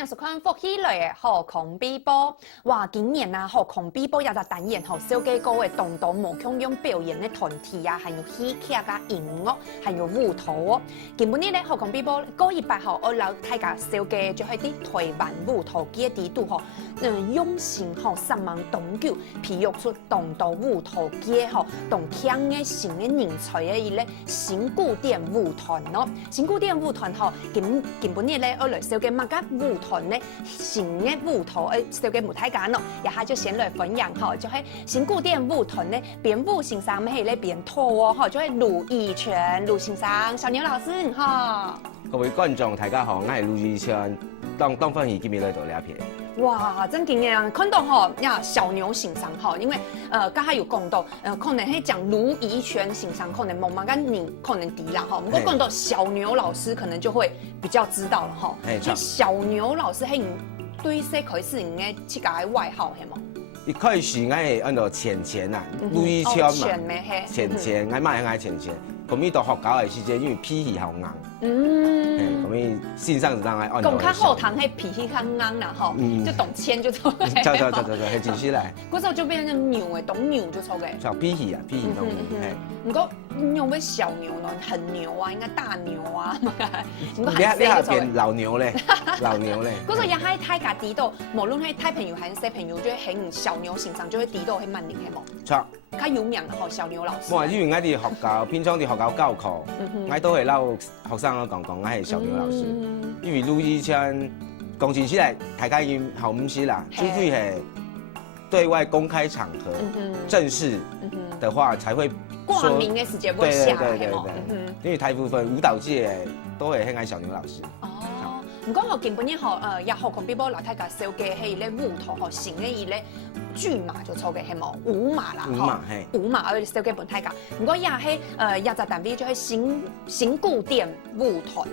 迎收看福喜类的后空比波。哇，今年啊，后空比波也在单演小鸡哥的动动无强用表演的团体啊，还有戏剧啊、音乐，还有舞蹈哦。今本日咧后空比波过一百我老大家小鸡就喺啲台湾舞蹈界地度用心上网研究，培育出动蹈舞蹈界动强嘅新嘅人才嘅一个新古典舞团咯。新古典舞团今本日咧我来小鸡物甲舞团咧新嘅舞蹈小鸡舞台间咯，也下就先来分享就係新古典舞团咧编舞先生咩咧编拖就係卢以全卢先生、小牛老师各位观众大家好，我系卢以全，当翻译今日来做两片。哇，真惊讶！看到小牛先生因为刚才有讲到可能係讲卢以全先生可能冇乜跟你可能低啦不过讲到小牛老师可能就会比较知道了小牛老师係对谁开始应该这个外号係冇？一开始我系按照浅浅啊，卢以全嘛，浅浅，我买爱浅浅。咁呢度學教嘅時間，因為脾氣好硬，咁樣線上就當係按照。講較後堂係脾氣較硬啦，就懂簽就錯。就，係真係嚟。嗰時候就變成牛誒，懂牛就錯嘅。就脾氣啊，脾氣懂。唔過有冇小牛咯？很牛啊，應該大牛啊，唔過你下變老牛咧，老牛咧。嗰時候也係大家知道，無論係大朋友還是小朋友，就係小牛先生就會知道係萬年係冇。錯。較有名小牛老師。我因為我哋學校平常啲學校教課，我都會撈學生講我係小牛老師。因為盧以全講真起來，大家已經好唔是啦，除非係對外公開場合正式的話，才會掛名嘅時間會下對，因為大部分舞蹈界都會喜愛小牛老師。唔過基本嘢也學講比波老太家小嘅係咧舞蹈新嘅一咧劇馬就錯嘅係冇舞馬啦舞馬小嘅本太家。唔過也係也在單位就係新古典舞團，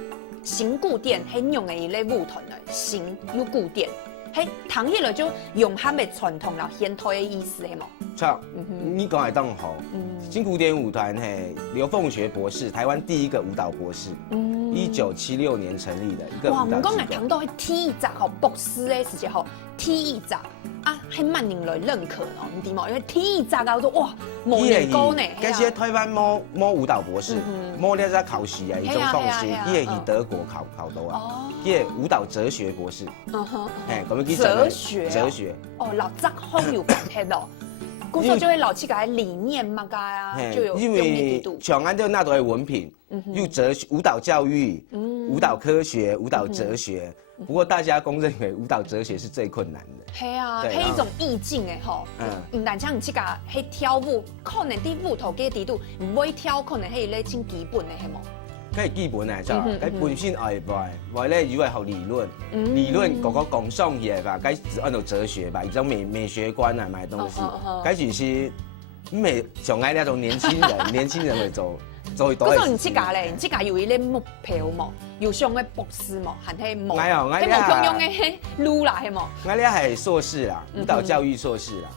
新古典係用嘅一類舞團嚟，新又古典。係談起來就融合嘅傳統啦，現代嘅意思係冇。錯，你講係當好。新古典舞團係劉鳳學博士，台灣第一個舞蹈博士。1976年成立的一個舞蹈機構。哇，唔講係談到係第一集博士嘅時候，第一集啊係萬人來認可咯，唔知冇？因為第一集我說哇，冇人高呢。嗰時台灣摸舞蹈博士，摸呢隻考試啊，一種方式，伊係以德國考到啊，伊係舞蹈哲學博士。咁樣哲學。哦，老則好有關係咯。嗰時候就會老七個理念嘛，就有因為像按照那度嘅文憑，有舞蹈教育、舞蹈科學、舞蹈哲學。不過大家公認為舞蹈哲學是最困難的。係啊，係一種意境嘅唔但像你這個係跳舞，可能啲舞蹈嘅地度唔會跳，可能係咧真基本嘅係冇。佢基本嚟，就佢本身係為咧以為學理論，理論個講上去吧，佢只按照哲學吧，一種美學觀啊，買東西，佢就是上愛那種年輕人會做多。嗰時候你自家咧，你自家有一個目標冇？有上嘅博士冇，還係冇？佢冇強用嘅路啦，係冇？我呢係碩士啦，舞蹈教育碩士啦，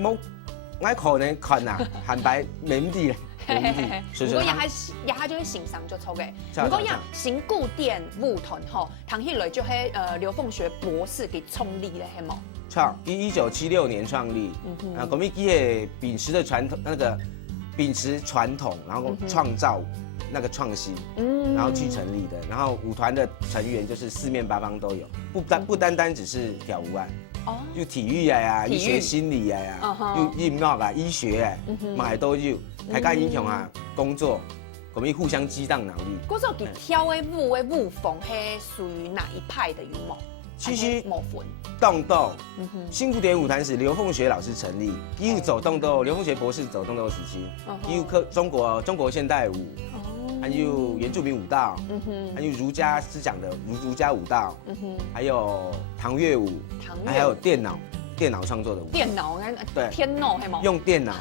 冇，我可能看啊，韓白沒問題。不過也係就係欣賞就錯嘅。不過也新古典舞團談起來就係劉鳳學博士給創立咧，係冇？錯，1976年創立。咁呢啲係秉持的傳統，那個秉持傳統，然後創造那個創新，然後去成立的。然後舞團的成員就是四面八方都有，不單單只是跳舞啊。就體育啊，醫學心理啊，又音樂啊，醫學啊，嘛都有。大家影響啊工作，咁樣互相激盪腦力。嗰時候佢跳嘅舞風係屬於哪一派的有冇？其實冇分。動鬥，新古典舞團是劉鳳學老師成立，佢有走動鬥，劉鳳學博士走動鬥時期，佢有中國現代舞。還有原住民舞蹈，還有儒家思想的儒家舞蹈，還有唐樂舞，還有電腦創作的舞。電腦對，電腦係冇？用電腦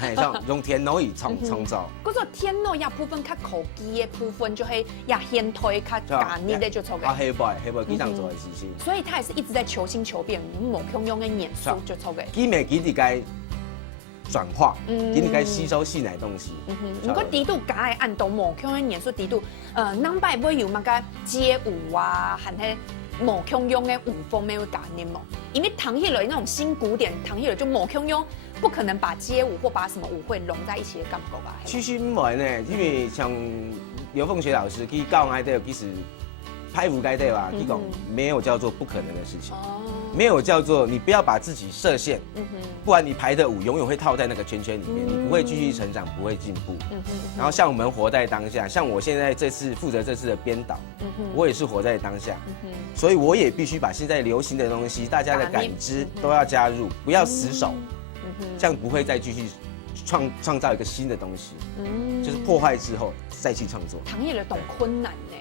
用電腦去創造。嗰個電腦也部分較科技嘅部分，就係也現代較簡易的就錯嘅。係噃，經常做嘅事情。所以他也是一直在求新求變，冇強用嘅元素就錯嘅。佢咪幾啲轉化，給你該吸收新來東西。如果地度假嘅按到無強嘅元素地度，南北會有乜個街舞啊，還係某腔用的舞风没有概念嘛？因为唐hitler那种新古典，唐hitler就某腔用不可能把街舞或把什么舞会融在一起的感觉吧？其实唔会呢，因为像刘凤学老师去教我哋，其实拍舞该对吧？去讲没有叫做不可能的事情，没有叫做你不要把自己设限，不然你排的舞永远会套在那个圈圈里面，你不会继续成长，不会进步。然后像我们活在当下，像我现在这次负责这次的编导，我也是活在当下，所以我也必须把现在流行的东西，大家的感知都要加入，不要死守，这样不会再继续创造一个新的东西，就是破坏之后再去创作。唐hitler懂困难呢。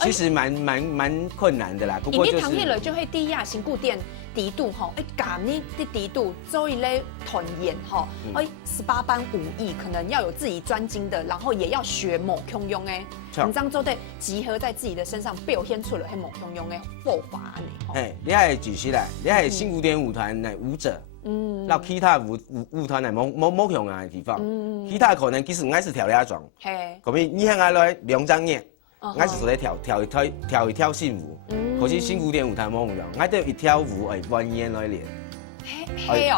其实蛮困难的啦，不过就是唐hitler就会低压新古典底度吼，赶呢的底度做一类团演吼，18般武艺可能要有自己专精的，然后也要学某腔用哎，你这样做对集合在自己的身上表现出了迄某腔用的步伐呢。哎，你系举起来，你系新古典舞团的舞者。那其他舞团来冇用啊的地方，其他可能其实应该是跳两桩，可比你向下来两张眼，应该是说在跳一跳新舞，可是新古典舞团冇用，我哋一跳舞係弯烟来练，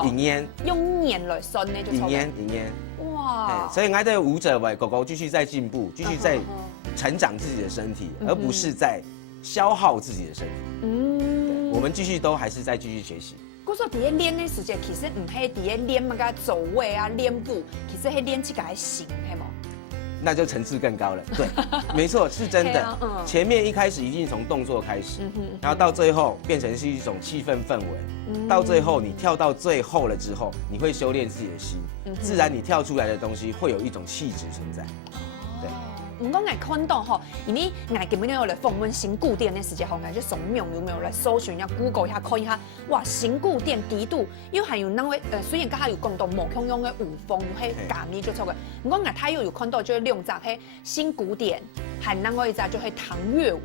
引烟，用年来算呢就引烟，哇，所以我哋舞者为狗狗继续在进步，继续在成长自己的身体，而不是在消耗自己的身体，我们继续都还是在继续学习。我说伫咧练的时间，其实唔系伫咧练那个走位啊、练步，其实系练这个形，系冇？那就层次更高了。对，没错，是真的。前面一开始一定从动作开始，然后到最后变成是一种气氛氛围，到最后你跳到最后了之后，你会修炼自己的心，自然你跳出来的东西会有一种气质存在。对。唔讲，我看到吼，因为我根本有来访问新古典的时间，吼，我就上网有没有来搜寻一下 Google 一下看一下，哇，新古典底度又还有那位虽然佢有讲到某腔用的舞风，迄假面就错个，唔讲我他又有看到就是两扎迄新古典，还那位一扎就迄唐乐舞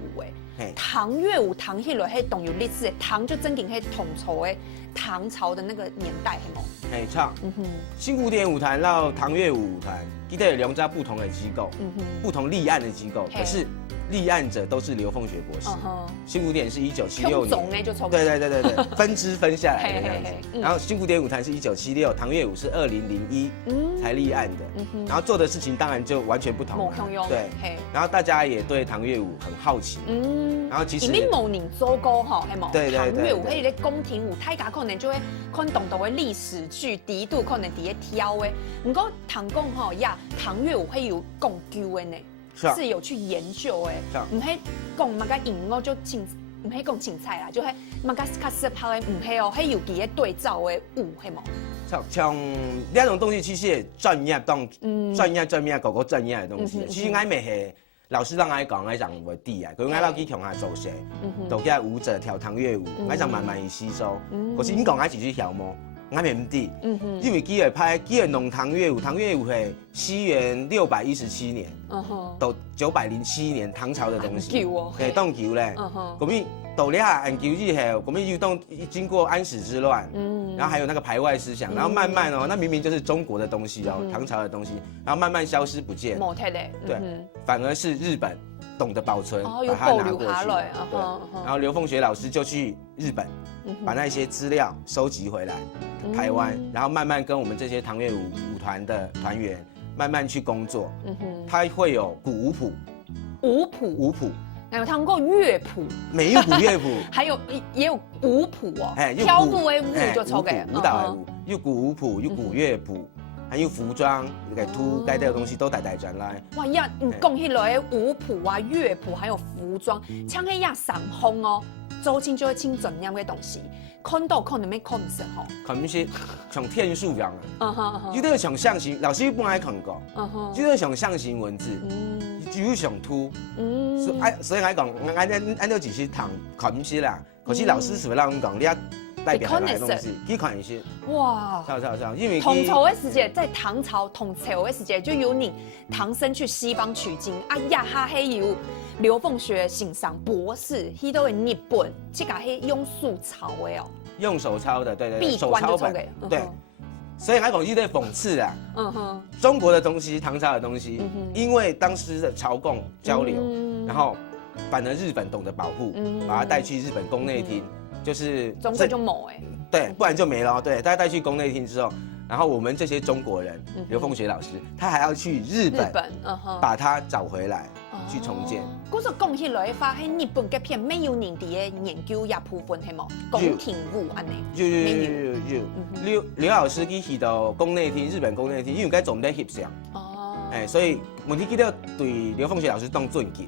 唐乐舞唐hitler迄动有历史的，唐就真正迄统筹的唐朝的那个年代，系冇？唱，新古典舞团到唐乐舞团，记得有两家不同的机构，不同立案的机构，可是立案者都是刘凤学博士。新古典是1976年，对，分支分下来的这样子。然后新古典舞团是1976，唐乐舞是2001才立案的，然后做的事情当然就完全不同。对，然后大家也对唐乐舞很好奇。然后其实因为某年做过吼，系冇？对，唐乐舞迄个宫廷舞，大家可能就会看懂的历史剧，底度可能伫咧挑的。不过唐讲吼呀，唐乐舞会有讲究的呢。是有去研究的，唔系讲乜个音乐就精，唔系讲精彩啦，就系乜个卡斯拍的唔系哦，系有几个对照的舞，系冇？像那种东西，其实也专业狗狗专业的东西，其实俺咪系老师让俺讲，俺讲为底啊，佢俺老去强下做些，都叫舞者跳唐乐舞，俺想慢慢去吸收。可是你讲俺自己跳么？俺咪唔知，因为基尔拍基尔弄唐乐舞，唐乐舞系西元617年，到907年唐朝的东西，对，当旧咧，咁咪到了下研究之后，咁咪又当经过安史之乱，然后还有那个排外思想，然后慢慢哦，那明明就是中国的东西哦，唐朝的东西，然后慢慢消失不见，对，反而是日本懂得保存，把它拿过去，对，然后刘凤学老师就去日本。把那些资料收集回来，台湾，然后慢慢跟我们这些唐乐舞团的团员慢慢去工作。他会有古舞谱，舞谱，还有他们过乐谱，每一谱乐谱，还有也有舞谱哦，跳舞的舞就抽给舞蹈的舞，有古舞谱，有古乐谱。还有服装、给图、该带的东西都带转来。哇呀，你讲起来舞谱啊、乐谱还有服装，像迄样上风哦，周青就会清准那样的东西，看到可能没看唔成吼。看唔是像天数一样啊，有点像象形，老师本来看过，有点像象形文字，有像图，所以我讲，按照只是谈看唔是啦，可是老师是让我们讲，你要。代表的东西，去看一些。哇！因为统筹的时间在唐朝统筹的时间，就由你唐僧去西方取经，啊呀哈嘿有刘凤学欣赏博士，他都会日本，这个是用素抄的哦。用手抄的，对，手抄本，对。所以还讲一堆讽刺啊，中国的东西，唐朝的东西，因为当时的朝贡交流，然后反而日本懂得保护，把它带去日本宫内厅，就是中国就冇对，不然就没了。对，大家带去宫内厅之后，然后我们这些中国人，刘凤学老师，他还要去日本把它找回来，去重建。嗰時講起來發喺日本嘅片，沒有人哋嘅研究也部分係冇宮廷舞安尼。劉老師佢去到宮內廳，日本宮內廳，因為佢做唔得翕相。所以問題佢都對劉鳳學老師當尊敬，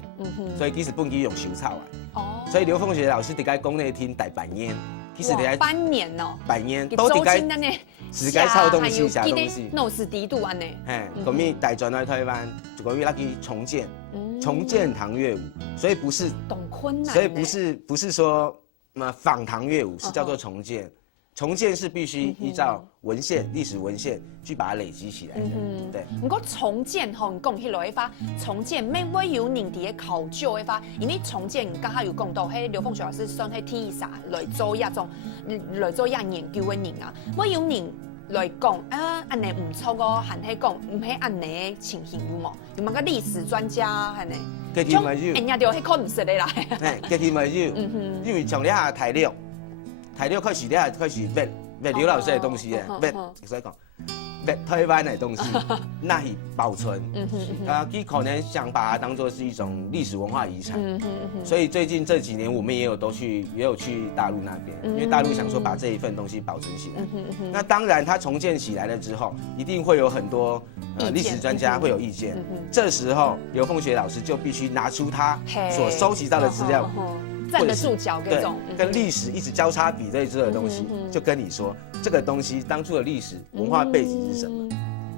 所以其實本佢用手抄啊。所以劉鳳學老師喺個宮內廳待半年。其實你半年哦，半年都得該是該抄東西、寫東西。弄死敵度安尼。咁咪帶轉來台灣，就講要去重建唐樂舞，所以不是懂困難。所以不是說仿唐樂舞，是叫做重建。重建是必須依照文獻、歷史文獻去把它累積起來的。對。不過重建吼，你講起來話，重建咩會有人哋嘅考究嘅話，因為重建剛才有講到，喺劉鳳學老師算喺天啥來做一種來做一研究嘅人啊，會有人來講啊，安尼唔錯個，還係講唔係安尼情形有冇？有冇個歷史專家係呢？咁人家就係看唔實嘅啦。咁因為從你下台料開始，你下開始搣劉老師嘅東西咧，所以講搣台灣嘅東西，那係保存。佢可能想把它當作是一種歷史文化遺產。所以最近這幾年，我們也有去大陸那邊，因為大陸想說把這一份東西保存起來。那當然，它重建起來了之後，一定會有很多歷史專家會有意見。這時候，劉鳳學老師就必須拿出他所收集到的資料。站得住腳嗰種，跟歷史一直交叉比對這個東西，就跟你說，這個東西當初的歷史文化背景是什麼？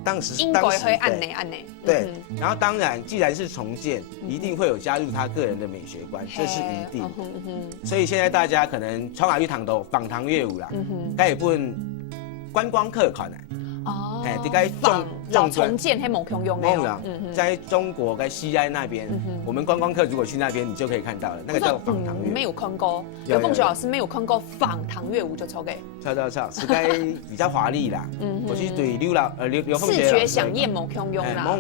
當時會按呢。對，然後當然，既然是重建，一定會有加入他個人的美學觀，這是一定。所以現在大家可能闖下去唐都仿唐樂舞啦，該一部分觀光客可能。重建係冇共用的。在中國在西安那邊，我們觀光客如果去那邊，你就可以看到了，那個叫仿唐樂舞。沒有看過，劉鳳學老師沒有看過仿唐樂舞就錯嘅。錯，是該比較華麗啦。我是對劉鳳學視覺饗宴冇共用啦。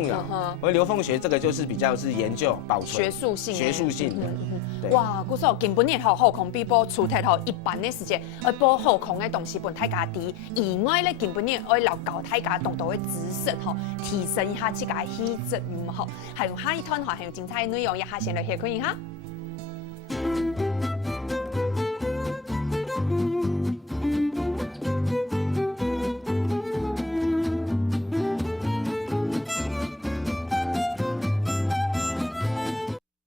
而劉鳳學這個就是比較是研究保存學術性的。哇，嗰時候根本呢後空比播出題後一般的時間，而播後空嘅東西本大家啲，以外咧根本呢愛留教大家動到嘅知識吼，提升一下自己嘅氣質，還有下一段話還有精彩內容，一下先來學看一下。